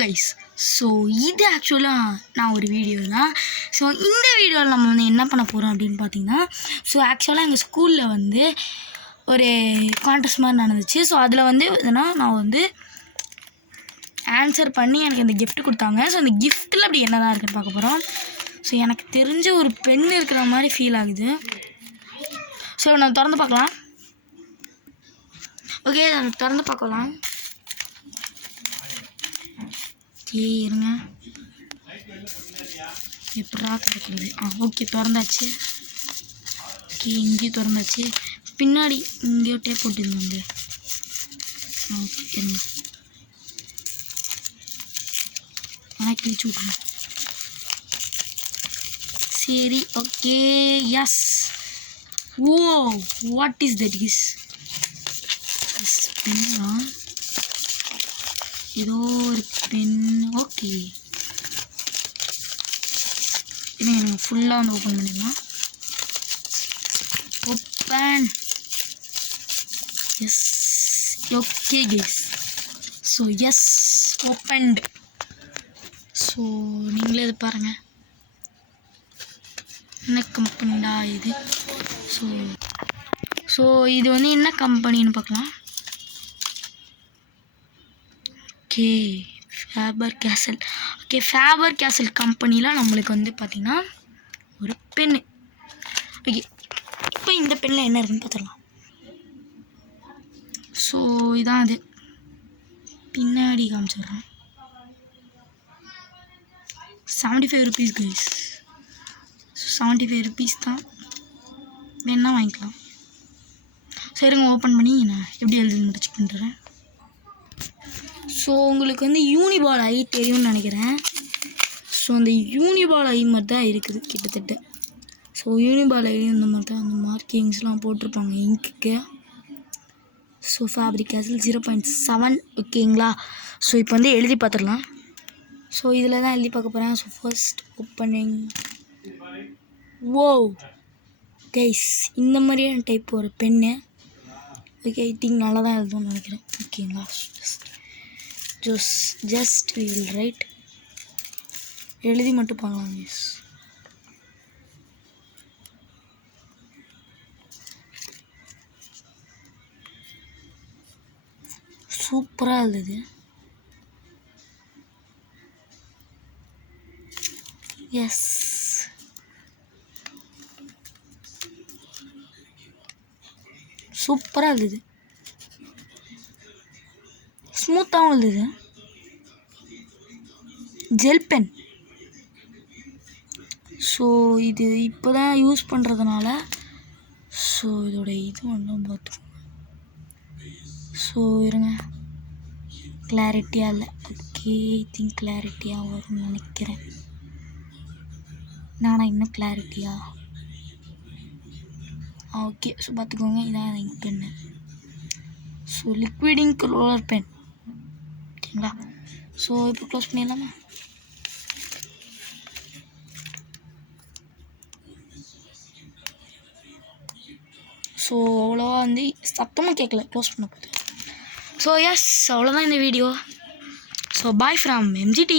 Guys, so இது ஆக்சுவலாக நான் ஒரு வீடியோ தான். ஸோ இந்த வீடியோவில் நம்ம வந்து என்ன பண்ண போகிறோம் அப்படின்னு பார்த்தீங்கன்னா, ஸோ ஆக்சுவலாக எங்கள் ஸ்கூலில் வந்து ஒரு கான்டெஸ்ட் மாதிரி நடந்துச்சு. ஸோ அதில் வந்து எதுனா நான் வந்து ஆன்சர் பண்ணி எனக்கு இந்த கிஃப்ட் கொடுத்தாங்க. ஸோ அந்த கிஃப்ட்டில் அப்படி என்ன தான் இருக்குன்னு பார்க்க போகிறோம். ஸோ எனக்கு தெரிஞ்ச ஒரு பென் இருக்கிற மாதிரி ஃபீல் ஆகுது. ஸோ நான் திறந்து பார்க்கலாம். ஓகே, நான் திறந்து பார்க்கலாம். இருங்க, எப்படா திறக்கிறது? ஓகே, திறந்தாச்சு. ஓகே, இங்கேயும் திறந்தாச்சு. பின்னாடி இங்கேயோ டேப் போட்டுருந்தாங்க. ஓகே, இருங்க, கிழிச்சு விட்ருங்க. சரி, okay, yes. Oh, what is that? Is பென்னா? ஏதோ ஒரு பென். ஓகே, இது எனக்கு ஃபுல்லாக வந்து ஓப்பன் பண்ணிடலாம். Open. Yes, okay guys. So yes, opened. So நீங்களே இது பாருங்கள், என்ன கம்பெனிடா இது? ஸோ இது வந்து என்ன கம்பெனின்னு பார்க்கலாம். ஓகே, ஃபேபர் கேசல். ஓகே, ஃபேபர் கேசல் கம்பெனியில் நம்மளுக்கு வந்து பார்த்திங்கன்னா ஒரு பென்னு. ஓகே, இப்போ இந்த பென்னில் என்ன இருக்குன்னு பார்த்துடலாம். ஸோ இதான் அது, பின்னாடி காமிச்சிடுறேன். 75 rupees கைஸ். 75 rupees தான், வேணா வாங்கிக்கலாம். சரிங்க, ஓப்பன் பண்ணி நான் எப்படி எழுதி முடிச்சு பண்ணுறேன். ஸோ உங்களுக்கு வந்து யூனிபால் ஐ தெரியும்னு நினைக்கிறேன். ஸோ அந்த யூனிபால் ஐ மாதிரி தான் இருக்குது கிட்டத்தட்ட. ஸோ யூனிபால் ஐ இந்த மாதிரி தான் அந்த மார்க்கிங்ஸ்லாம் போட்டிருப்பாங்க இங்க்குக்கு. So fabric கேசல் 0.7. ஓகேங்களா? ஸோ இப்போ வந்து எழுதி பார்த்துடலாம். ஸோ இதில் தான் எழுதி பார்க்க போகிறேன். So first opening. ஓ கைஸ், இந்த மாதிரியான டைப் ஒரு பென்னு. ஓகே, ஐ திங்க் நல்லா தான் எழுதும்னு நினைக்கிறேன். ஓகேங்களா? Just we will write. எழுதி மட்டும் பண்ணலாம் கைஸ். சூப்பராக எழுதுது. எஸ், சூப்பராக எழுதுது, ஸ்மூத்தாகவும் எழுதுது. Gel pen. ஸோ இது இப்போ தான் யூஸ் பண்ணுறதுனால ஸோ இதோட இது ஒன்றும் பார்த்துக்கோங்க. ஸோ இருங்க, கிளாரிட்டியாக இல்லை. ஓகே, ஐ திங்க் கிளாரிட்டியாக வரும்னு நினைக்கிறேன். நானா இன்னும் கிளாரிட்டியா? ஓகே, ஸோ பார்த்துக்கோங்க, இதான் ink pen. So liquid ink roller pen. ஓகேங்களா? ஸோ இப்போ க்ளோஸ் பண்ணிடலாமா? ஸோ அவ்வளோவா வந்து சத்தமாக கேட்கல க்ளோஸ் பண்ண போது. ஸோ எஸ், அவ்வளோதான் இந்த video. So bye from MGT.